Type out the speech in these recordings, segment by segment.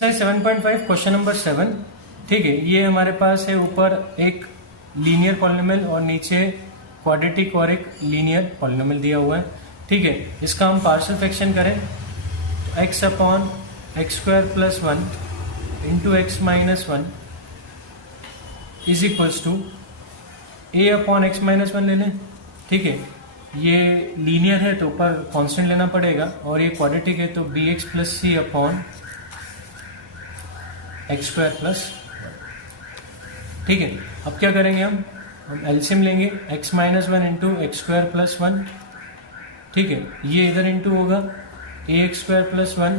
7.5 question number 7। ठीक है, ये हमारे पास है ऊपर एक लीनियर पॉलिनोमियल और नीचे क्वाड्रेटिक और एक लीनियर पॉलिनोमियल दिया हुआ है। ठीक है, इसका हम पार्शियल फ्रैक्शन करें तो x upon x square plus 1 into x minus 1 is equals to a upon X minus 1 ले लें। ठीक है, ये लीनियर है तो ऊपर कांस्टेंट लेना पड़ेगा और ये क्वाड्रेटिक है तो बी एक्स प्लस सी अपॉन एक्स स्क्वायर प्लस 1। ठीक है, अब क्या करेंगे हम एलसीएम लेंगे x minus 1 into x square plus 1। ठीक है, ये इधर इंटू होगा a x square plus 1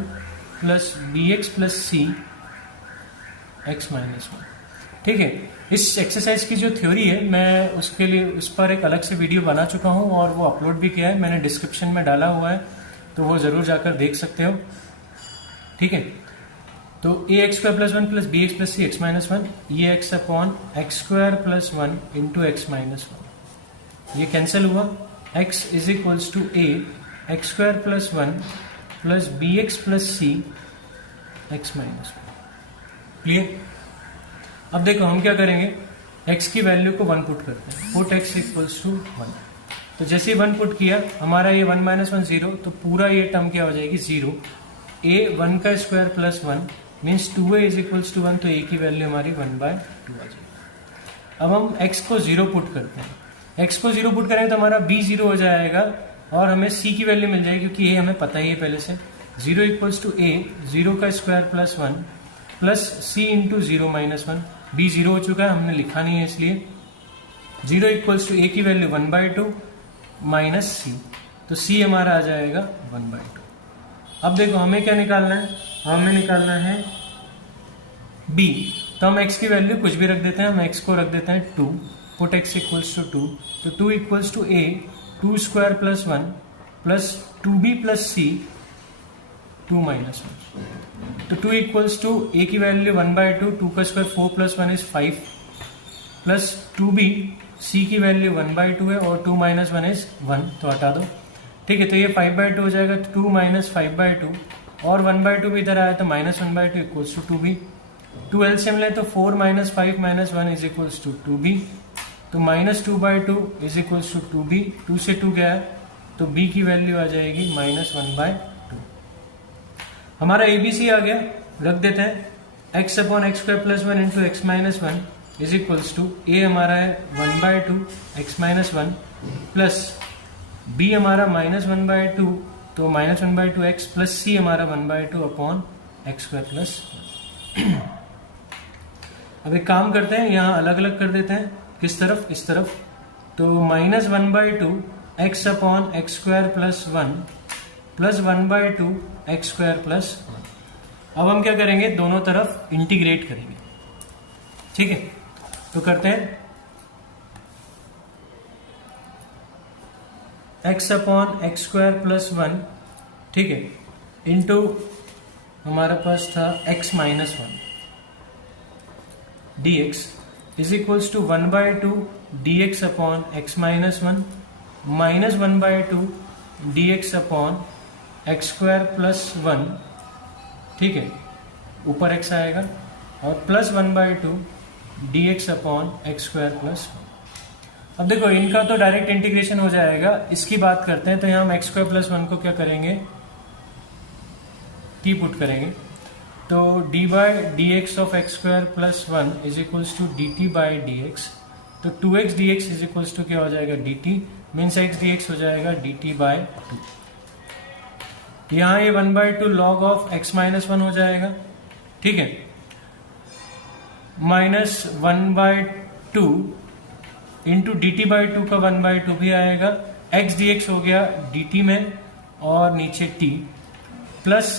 plus b x plus c x minus 1। ठीक है, इस एक्सरसाइज की जो थ्योरी है मैं उसके लिए उस पर एक अलग से वीडियो बना चुका हूँ और वो अपलोड भी किया है, मैंने डिस्क्रिप्शन में डाला हुआ है तो वो ज़रूर जाकर देख सकते हो। ठीक है, तो a x square plus 1 plus b x plus c x minus 1, ये x upon x square plus 1 into x minus 1, ये कैंसिल हुआ। X is equals to a x square plus 1 plus b x plus c x minus 1। Clear? अब देखो हम क्या करेंगे, x की value को 1 पुट करते हैं, पुट x इक्वल्स टू 1। तो जैसे 1 पुट किया हमारा ये 1 माइनस 1 0, तो पूरा ये टर्म क्या हो जाएगी 0। a 1 का square plus 1 means 2a is equals to 1, तो a की वैल्यू हमारी 1/2 आ जाएगी। अब हम x को 0 पुट करते हैं, x को 0 पुट करेंगे तो हमारा b 0 हो जाएगा और हमें c की वैल्यू मिल जाएगी क्योंकि a हमें पता ही है पहले से। 0 इक्वल्स टू a 0 का square plus 1 plus c into 0 minus 1, b 0 हो चुका है, हमने लिखा नहीं है इसलिए। 0 इक्वल्स टू a की वैल्यू 1/2 माइनस c, तो c हमारा आ जाएगा 1/2। अब देखो हमें क्या निकालना है, हमें निकालना है b, तो हम x की वैल्यू कुछ भी रख देते हैं, हम x को रख देते हैं 2, पुट x इक्वल्स टू 2, तो 2 equals to a 2 square plus 1 plus 2b plus c 2 minus 1, तो 2 इक्वल्स टू a की वैल्यू 1/2, 2 का square 4 plus 1 is 5 plus 2b, c की वैल्यू 1/2 है और 2 माइनस 1 इज 1, तो हटा दो। ठीक है, तो ये 5/2 हो जाएगा, 2 माइनस 5/2 और 1/2 भी इधर आया तो minus 1/2 equals to 2b। 2 LCM ले तो 4 minus 5 minus 1 is equals to 2b, तो minus 2/2 is equals to 2b। 2 से 2 गया तो b की वैल्यू आ जाएगी माइनस 1/2। हमारा एबीसी आ गया, रख देते हैं x upon x square plus 1 into x minus 1 is equals to a हमारा है 1/2 एक्स माइनस 1 प्लस b हमारा माइनस 1/2, तो माइनस 1/2 एक्स प्लस c हमारा 1/2 अपॉन एक्स स्क्वायर प्लस 1। अब एक काम करते हैं, यहाँ अलग अलग कर देते हैं, किस तरफ, इस तरफ, तो minus 1/2 x upon x square plus 1 plus 1/2 x square plus 1। अब हम क्या करेंगे, दोनों तरफ इंटीग्रेट करेंगे। ठीक है, तो करते हैं x upon x square plus 1, ठीक है, इंटू हमारे पास था x minus 1 dx is equals to 1/2 dx upon x minus 1 minus 1/2 dx upon x square plus 1। ठीक है, ऊपर x आएगा और plus 1/2 dx upon x square plus 1। अब देखो इनका तो डायरेक्ट इंटीग्रेशन हो जाएगा, इसकी बात करते हैं तो यहाँ हम एक्स स्क्वायर प्लस 1 को क्या करेंगे, t पुट करेंगे, तो d by D X of X square plus 1 is equals to D T by D X, तो 2x dx is equals to क्या हो जाएगा dt, मीन्स x dx हो जाएगा dt बाई 2। यहाँ ये 1/2 लॉग ऑफ x माइनस 1 हो जाएगा। ठीक है, minus 1/2 into D T by 2 का 1/2 भी आएगा, x dx हो गया dt में और नीचे t, प्लस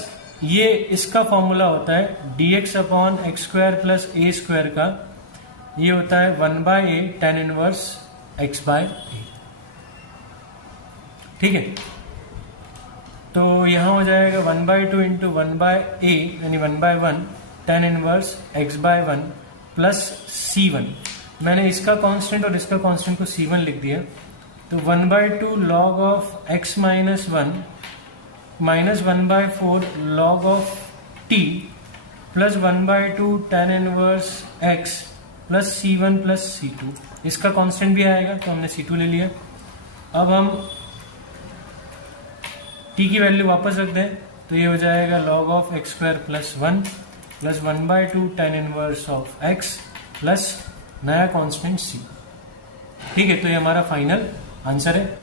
ये इसका फॉर्मूला होता है dx upon x square plus a square का, ये होता है 1/a tan इनवर्स x/a। ठीक है, तो यहाँ हो जाएगा 1/2 इंटू 1/a यानी 1/1 tan inverse x/1 plus c1। मैंने इसका कांस्टेंट और इसका कांस्टेंट को c1 लिख दिया, तो 1/2 log of x minus 1 minus 1/4 log of t plus 1/2 tan inverse x plus C1 plus C2, इसका कांस्टेंट भी आएगा तो हमने C2 ले लिया। अब हम t की वैल्यू वापस रख दें तो ये हो जाएगा log of X square plus 1 plus 1/2 tan inverse of x plus नया कांस्टेंट C। ठीक है, तो ये हमारा फाइनल आंसर है।